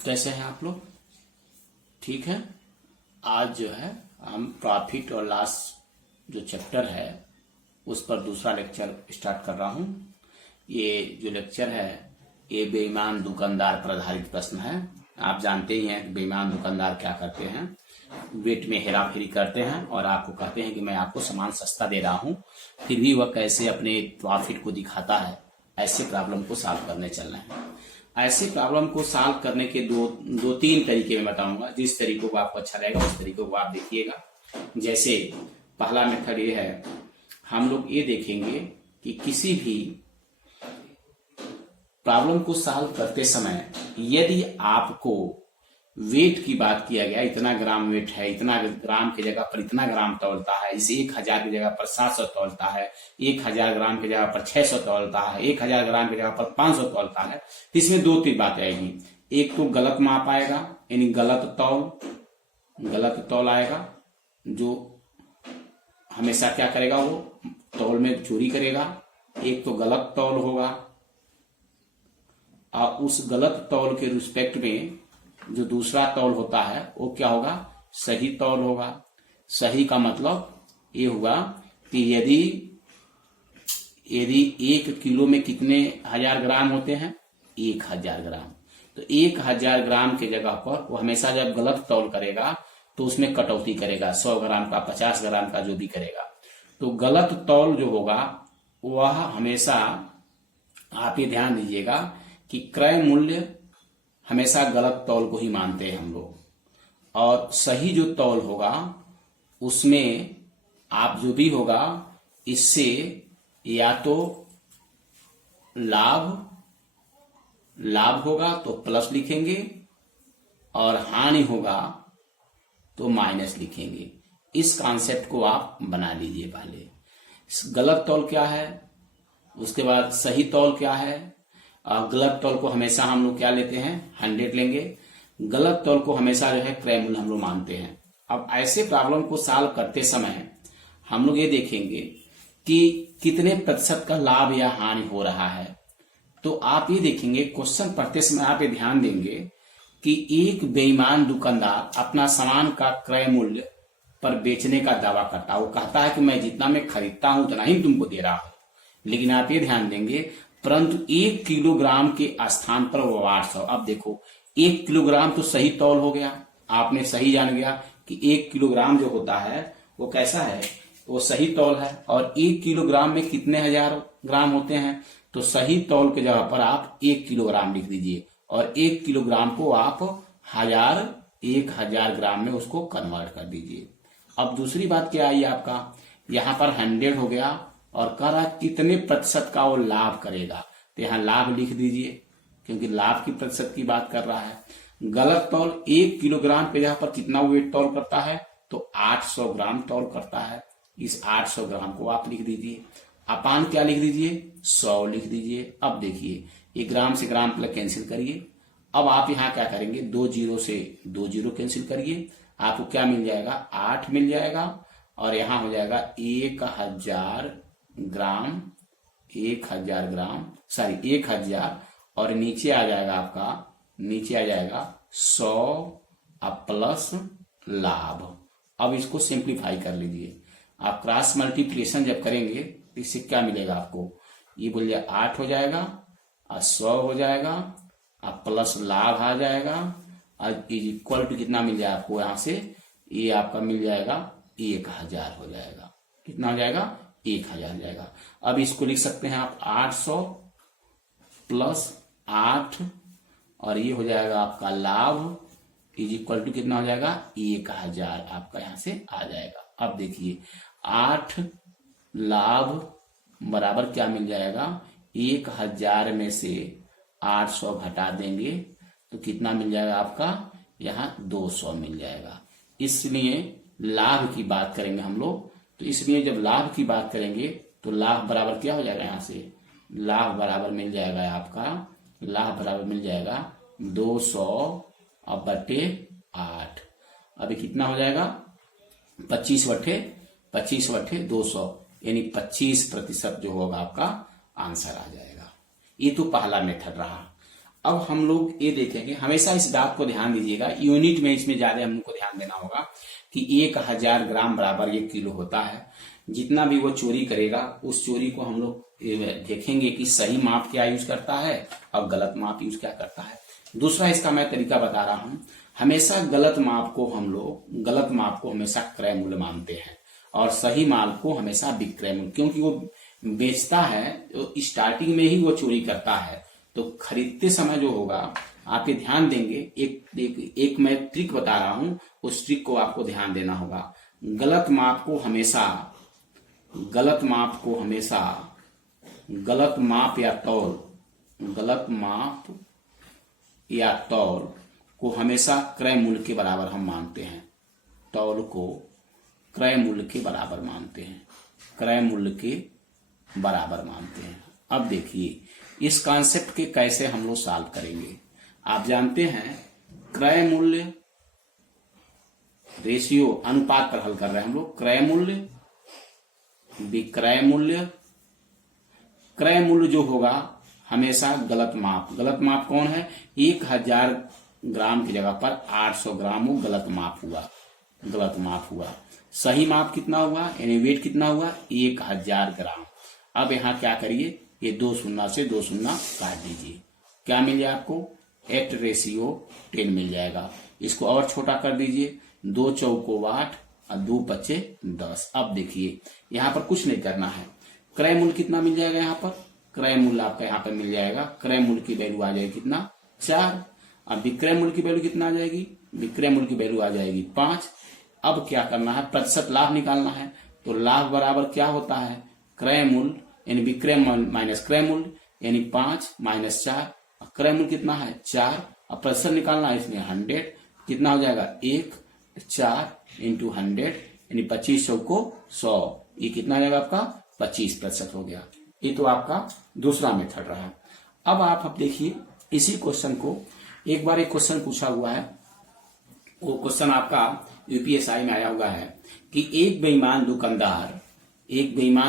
कैसे हैं आप लोग? ठीक है। आज जो है हम प्रॉफिट और लॉस जो चैप्टर है उस पर दूसरा लेक्चर स्टार्ट कर रहा हूं। ये जो लेक्चर है ये बेईमान दुकानदार पर आधारित प्रश्न है। आप जानते ही हैं कि बेईमान दुकानदार क्या करते हैं, वेट में हेरा फेरी करते हैं और आपको कहते हैं कि मैं आपको सामान सस्ता दे रहा हूं, फिर भी वह कैसे अपने प्रॉफिट को दिखाता है। ऐसे प्रॉब्लम को सॉल्व करने चल रहे हैं। ऐसे प्रॉब्लम को सॉल्व करने के दो तीन तरीके मैं बताऊंगा। जिस तरीकों को आपको अच्छा लगेगा उस तरीकों को आप देखिएगा। जैसे पहला मेथड ये है, हम लोग ये देखेंगे कि किसी भी प्रॉब्लम को सॉल्व करते समय यदि आपको वेट की बात किया गया, इतना ग्राम वेट है, इतना ग्राम की जगह पर इतना ग्राम तौलता है, इसे 1000 की जगह पर 700 तौलता है, 1000 ग्राम की जगह पर 600 तौलता है, 1000 ग्राम की जगह पर 500 तौलता है, तो इसमें दो तीन बातें आएगी। एक तो गलत माप आएगा, यानी गलत तौल आएगा, जो हमेशा क्या करेगा, वो तौल में चोरी करेगा। एक तो गलत तौल होगा और उस गलत तौल के रिस्पेक्ट में जो दूसरा तौल होता है वो क्या होगा, सही तौल होगा। सही का मतलब ये हुआ कि यदि 1 किलो में कितने हजार ग्राम होते हैं, 1000 ग्राम, तो 1000 ग्राम के जगह पर वो हमेशा जब गलत तौल करेगा तो उसमें कटौती करेगा, 100 ग्राम का, 50 ग्राम का, जो भी करेगा। तो गलत तौल जो होगा वह हमेशा, आप ये ध्यान दीजिएगा कि क्रय मूल्य हमेशा गलत तौल को ही मानते हैं हम लोग, और सही जो तौल होगा उसमें आप जो भी होगा इससे या तो लाभ होगा तो प्लस लिखेंगे और हानि होगा तो माइनस लिखेंगे। इस कॉन्सेप्ट को आप बना लीजिए। पहले गलत तौल क्या है, उसके बाद सही तौल क्या है। गलत तौल को हमेशा हम लोग क्या लेते हैं, 100 लेंगे। गलत तौल को हमेशा जो है क्रय मूल्य हम लोग मानते हैं। अब ऐसे प्रॉब्लम को सॉल्व करते समय हम लोग ये देखेंगे कि कितने प्रतिशत का लाभ या हानि हो रहा है। तो आप ये देखेंगे, क्वेश्चन पढ़ते समय आप ये ध्यान देंगे कि एक बेईमान दुकानदार अपना सामान का क्रय मूल्य पर बेचने का दावा करता है। वो कहता है कि मैं जितना मैं खरीदता हूं उतना ही तुमको दे रहा हूं, लेकिन आप ये ध्यान देंगे परंतु 1 किलोग्राम के स्थान पर वो 800। अब देखो 1 किलोग्राम तो सही तौल हो गया, आपने सही जान गया कि 1 किलोग्राम जो होता है वो कैसा है, वो सही तौल है। और 1 किलोग्राम में कितने हजार ग्राम होते हैं, तो सही तौल के जगह पर आप 1 किलोग्राम लिख दीजिए और 1 किलोग्राम को आप 1000 ग्राम में उसको कन्वर्ट कर दीजिए। अब दूसरी बात क्या आई आपका, यहाँ पर 100 हो गया और कह रहा कितने प्रतिशत का वो लाभ करेगा, तो यहाँ लाभ लिख दीजिए क्योंकि लाभ की प्रतिशत की बात कर रहा है। गलत तौल 1 किलोग्राम के जगह पर कितना वेट तौल करता है, तो 800 ग्राम तौल करता है। इस 800 ग्राम को आप लिख दीजिए। अपान क्या लिख दीजिए, 100 लिख दीजिए। अब देखिए ये ग्राम से ग्राम प्लस कैंसिल करिए। अब आप यहाँ क्या करेंगे, 2 जीरो से 2 जीरो कैंसिल करिए, आपको क्या मिल जाएगा, 8 मिल जाएगा। और यहाँ हो जाएगा 1000 ग्राम, 1000 और नीचे आ जाएगा आपका, नीचे आ जाएगा 100 प्लस लाभ। अब इसको सिंप्लीफाई कर लीजिए। आप क्रॉस मल्टीप्लिकेशन जब करेंगे तो इससे क्या मिलेगा आपको, ये बोलिए 8 हो जाएगा और 100 हो जाएगा और प्लस लाभ आ जाएगा और इक्वल टू कितना मिल जाएगा आपको, यहाँ से ये आपका मिल जाएगा 1000 हो जाएगा। कितना हो जाएगा, 1000 जाएगा। अब इसको लिख सकते हैं आप 800 प्लस 8 और ये हो जाएगा आपका लाभ इज इक्वल टू कितना हो जाएगा, 1000 आपका यहाँ से आ जाएगा। अब देखिए 8 लाभ बराबर क्या मिल जाएगा, 1000 में से 800 घटा देंगे तो कितना मिल जाएगा आपका, यहाँ 200 मिल जाएगा। इसलिए लाभ की बात करेंगे हम लोग, तो इसलिए जब लाभ की बात करेंगे तो लाभ बराबर क्या हो जाएगा, यहाँ से लाभ बराबर मिल जाएगा आपका, लाभ बराबर मिल जाएगा 200 अब बटे 8। अभी कितना हो जाएगा, 25 बटे 200 यानी 25% जो होगा आपका आंसर आ जाएगा। ये तो पहला मेथड रहा। अब हम लोग ये देखेंगे, हमेशा इस बात को ध्यान दीजिएगा, यूनिट में इसमें ज्यादा हमको ध्यान देना होगा कि 1000 ग्राम बराबर 1 किलो होता है। जितना भी वो चोरी करेगा उस चोरी को हम लोग देखेंगे कि सही माप क्या यूज करता है और गलत माप यूज क्या करता है। दूसरा इसका मैं तरीका बता रहा हूं, हमेशा गलत माप को हमेशा क्रय मूल्य मानते हैं और सही माल को हमेशा विक्रय मूल्य, क्योंकि वो बेचता है तो स्टार्टिंग में ही वो चोरी करता है। तो खरीदते समय जो होगा आप ये ध्यान देंगे, एक मैं ट्रिक बता रहा हूं, उस ट्रिक को आपको ध्यान देना होगा। गलत माप या तौल को हमेशा क्रय मूल्य के बराबर हम मानते हैं। तौल को क्रय मूल्य के बराबर मानते हैं। अब देखिए इस कॉन्सेप्ट के कैसे हम लोग सॉल्व करेंगे। आप जानते हैं क्रय मूल्य रेशियो अनुपात पर हल कर रहे हैं हम लोग। क्रय मूल्य विक्रय मूल्य, क्रय मूल्य जो होगा हमेशा गलत माप कौन है, 1000 ग्राम की जगह पर 800 ग्राम वो गलत माप हुआ। सही माप कितना हुआ, यानी वेट कितना हुआ, 1000 ग्राम। अब यहाँ क्या करिए, ये 2 शून्य से 2 शून्य काट दीजिए, क्या मिल जाए आपको 8:10 मिल जाएगा। इसको और छोटा कर दीजिए, 2 चौको 8 और 2 पच्चे 10। अब देखिए यहाँ पर कुछ नहीं करना है, क्रय मूल्य कितना मिल जाएगा, यहाँ पर क्रय मूल्य आपका यहाँ पर मिल जाएगा, क्रय मूल्य की वैल्यू आ जाएगी कितना 4। अब विक्रय मूल्य की वैल्यू कितना आ जाएगी, विक्रय मूल्य की वैल्यू आ जाएगी 5। अब क्या करना है, प्रतिशत लाभ निकालना है। तो लाभ बराबर क्या होता है, क्रय मूल्य यानी विक्रय माइनस क्रय मूल्य, यानी 5 माइनस 4। क्रय मूल्य कितना है 4, अब प्रतिशत निकालना है, इसमें 100 कितना हो जाएगा 1 4 इंटू 100 यानी 25 चौको 100, ये कितना आ जाएगा आपका 25% हो गया। ये तो आपका दूसरा मेथड रहा। अब देखिए इसी क्वेश्चन को एक बार एक क्वेश्चन पूछा हुआ है, वो क्वेश्चन आपका यूपीएसआई में आया हुआ है कि एक बेईमान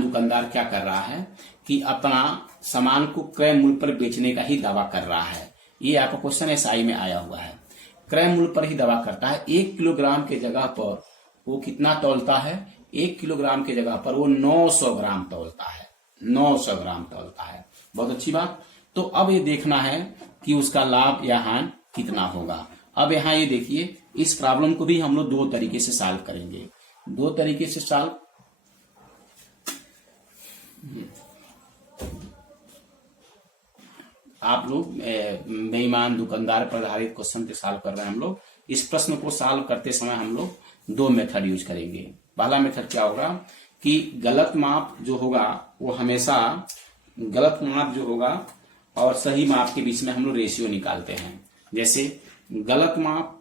दुकानदार क्या कर रहा है कि अपना सामान को क्रय मूल्य पर बेचने का ही दावा कर रहा है। ये आपका क्वेश्चन एसआई में आया हुआ है, क्रय मूल्य पर ही दावा करता है। 1 किलोग्राम के जगह पर वो कितना तौलता है, 1 किलोग्राम के जगह पर वो 900 ग्राम तौलता है, 900 ग्राम तौलता है। बहुत अच्छी बात। तो अब ये देखना है कि उसका लाभ या हानि कितना होगा। अब यहाँ ये देखिए, इस प्रॉब्लम को भी हम लोग 2 तरीके से सॉल्व करेंगे। 2 तरीके से सॉल्व, आप लोग बेईमान दुकानदार पर आधारित क्वेश्चन पे सॉल्व कर रहे हैं हम लोग। इस प्रश्न को सॉल्व करते समय हम लोग 2 मेथड यूज करेंगे। पहला मेथड क्या होगा कि गलत माप जो होगा वो हमेशा गलत माप जो होगा और सही माप के बीच में हम लोग रेशियो निकालते हैं। जैसे गलत माप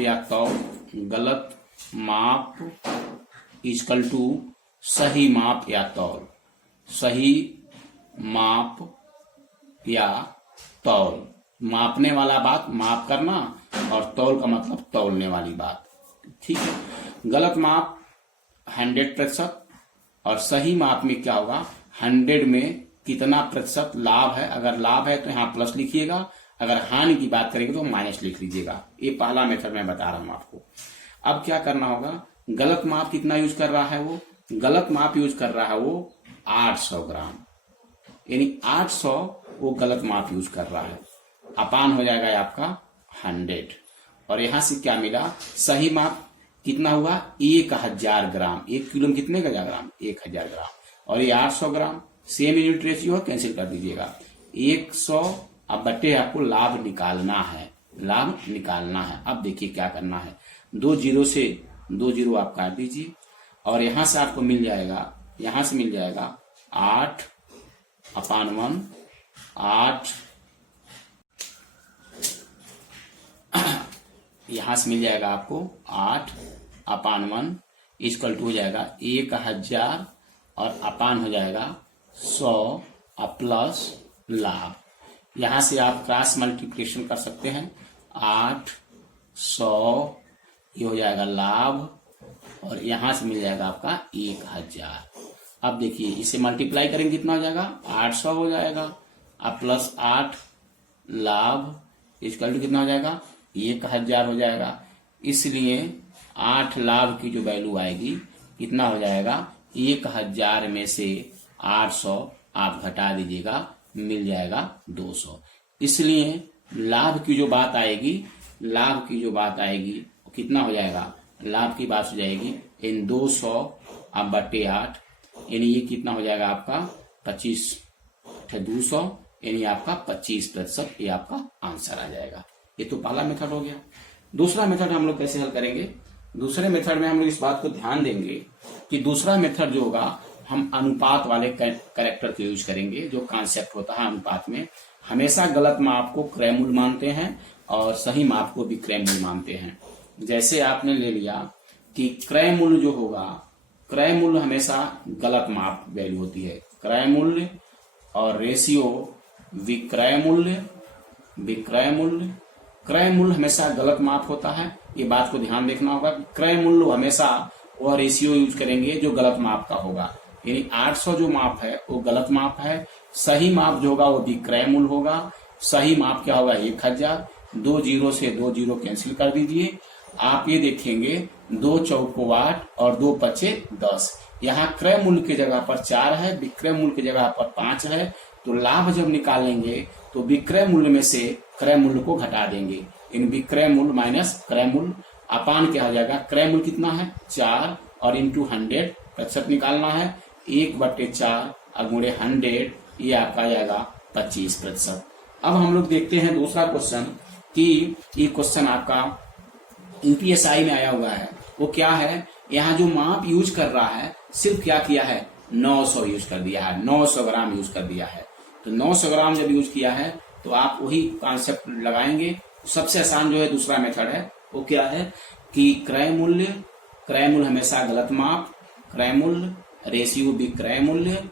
या तौल, गलत माप इक्वल टू सही माप या तौल, सही माप या तौल। मापने वाला बात माप करना और तौल का मतलब तौलने वाली बात, ठीक है। गलत माप 100% और सही माप में क्या होगा, 100 में कितना प्रतिशत लाभ है। अगर लाभ है तो यहाँ प्लस लिखिएगा, अगर हानि की बात करेंगे तो माइनस लिख लीजिएगा। ये पहला मेथड मैं बता रहा हूं आपको। अब क्या करना होगा, गलत माप कितना यूज कर रहा है वो, गलत माप यूज कर रहा है वो 800 ग्राम, यानी 800 वो गलत माप यूज कर रहा है। अपान हो जाएगा आपका 100 और यहां से क्या मिला, सही माप कितना हुआ 1000 ग्राम। 1 किलो में कितने का ग्राम, 1000 ग्राम। और ये 800 ग्राम, सेम यूनिट रेशियो है, कैंसिल कर दीजिएगा 100। अब बटे आपको लाभ निकालना है, लाभ निकालना है। अब देखिए क्या करना है, 2 जीरो से 2 जीरो आप काट दीजिए और यहां से आपको मिल जाएगा, यहां से मिल जाएगा 8/1, 8 यहां से मिल जाएगा आपको 8/1 इक्वल टू हो जाएगा 1000 और अपान हो जाएगा 100 प्लस लाभ। यहां से आप क्रॉस मल्टीप्लिकेशन कर सकते हैं, 800 ये हो जाएगा लाभ और यहां से मिल जाएगा आपका 1000। अब देखिए इसे मल्टीप्लाई करेंगे कितना हो जाएगा, 800 हो जाएगा। अब प्लस 8 लाभ इक्वल टू कितना हो जाएगा, 1000 हो जाएगा। इसलिए 8 लाभ की जो वैल्यू आएगी कितना हो जाएगा, 1000 में से 800 आप घटा दीजिएगा, मिल जाएगा 200। इसलिए लाभ की जो बात आएगी, लाभ की जो बात आएगी कितना हो जाएगा, लाभ की बात हो जाएगी इन 200 अब बटे 8, यानी ये कितना हो जाएगा आपका 25 200, यानी आपका 25%, ये आपका आंसर आ जाएगा। ये तो पहला मेथड हो गया। दूसरा मेथड हम लोग कैसे हल करेंगे, दूसरे मेथड में हम लोग इस बात को ध्यान देंगे कि दूसरा मेथड जो होगा हम अनुपात वाले कैरेक्टर को यूज करेंगे। जो कॉन्सेप्ट होता है अनुपात में, हमेशा गलत माप को क्रय मूल्य मानते हैं और सही माप को भी क्रय मूल्य मानते हैं। जैसे आपने ले लिया कि क्रय मूल्य जो होगा, क्रय मूल्य हमेशा गलत माप वैल्यू होती है। क्रय मूल्य और रेशियो विक्रय मूल्य, विक्रय मूल्य, क्रय मूल्य हमेशा गलत माप होता है। ये बात को ध्यान देखना होगा। क्रय मूल्य हमेशा वह रेशियो यूज करेंगे जो गलत माप का होगा, यानी 800 जो माप है वो गलत माप है। सही माप जो होगा वो विक्रय मूल्य होगा। सही माप क्या होगा, 1000। 2 जीरो से 2 जीरो कैंसिल कर दीजिए। आप ये देखेंगे 2 चौको 8 और 2 पचे 10। यहाँ क्रय मूल्य की जगह पर 4 है, विक्रय मूल्य की जगह पर 5 है। तो लाभ जब निकालेंगे तो विक्रय मूल्य में से क्रय मूल्य को घटा देंगे। इन विक्रय मूल्य माइनस क्रय मूल्य अपान क्या हो जाएगा, क्रय मूल्य कितना है 4 और इंटू 100 प्रतिशत निकालना है। 1/4 गुणे 100, ये आपका आ जाएगा 25%। अब हम लोग देखते हैं दूसरा क्वेश्चन कि ये क्वेश्चन आपका यूपीएसआई में आया हुआ है। वो क्या है, यहाँ जो माप यूज कर रहा है सिर्फ क्या किया है, 900 यूज कर दिया है, 900 ग्राम यूज कर दिया है। तो 900 ग्राम जब यूज किया है तो आप वही कॉन्सेप्ट लगाएंगे। सबसे आसान जो है दूसरा मेथड है, वो क्या है कि क्रय मूल्य, क्रय मूल्य हमेशा गलत माप, क्रय मूल्य रेशियो विक्रय मूल्य,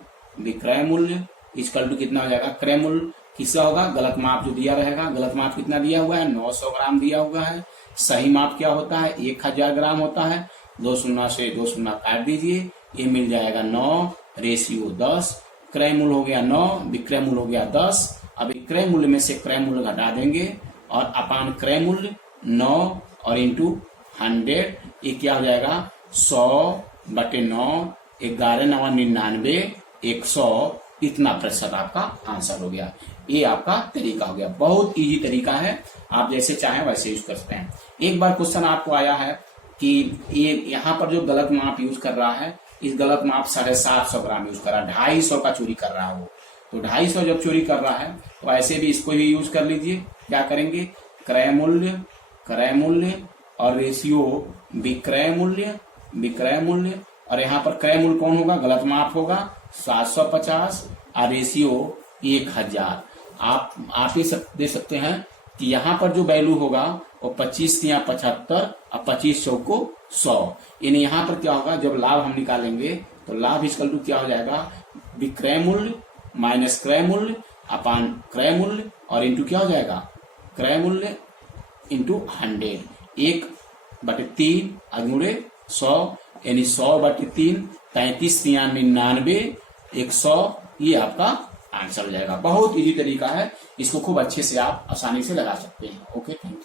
विक्रय मूल्य इक्वल टू कितना हो जाएगा, क्रय मूल्य किसका होगा, गलत माप जो दिया रहेगा। गलत माप कितना दिया हुआ है, 900 ग्राम दिया हुआ है। सही माप क्या होता है, 1000 ग्राम होता है। 2 शून्य से 2 शून्य काट दीजिए, ये मिल जाएगा 9, रेशियो 10। क्रय मूल्य हो गया 9, विक्रय मूल्य हो गया 10। अब क्रय मूल्य में से क्रय मूल्य घटा देंगे और अपान क्रय मूल्य 9 और इंटू 100, ये क्या हो जाएगा 100/9, 11 9 99, 100, इतना प्रतिशत आपका आंसर हो गया। ये आपका तरीका हो गया। बहुत इजी तरीका है, आप जैसे चाहें वैसे यूज कर सकते हैं। एक बार क्वेश्चन आपको आया है कि ये यहाँ पर जो गलत माप यूज कर रहा है, इस गलत माप 750 ग्राम यूज कर रहा है, 250 का चोरी कर रहा है वो। तो 250 जब चोरी कर रहा है तो ऐसे भी इसको भी यूज कर लीजिए। क्या करेंगे, क्रय मूल्य, क्रय मूल्य और रेशियो विक्रय मूल्य, विक्रय मूल्य, और यहाँ पर क्रय मूल्य कौन होगा, गलत माप होगा 750 और रेशियो 1000। आप ये दे सकते हैं कि यहाँ पर जो वैल्यू होगा वो 25 या 75 और 25 चौको 100, यानी यहाँ पर क्या होगा, जब लाभ हम निकालेंगे तो लाभ इक्वल टू क्या हो जाएगा, विक्रय मूल्य माइनस क्रय मूल्य अपान क्रय मूल्य और इंटू क्या हो जाएगा, क्रय मूल्य इंटू 100, 1/3 अगुणे 100, यानी 100/3, 33 या 99, 100, ये आपका आंसर हो जाएगा। बहुत इजी तरीका है, इसको खूब अच्छे से आप आसानी से लगा सकते हैं। Okay, thank you.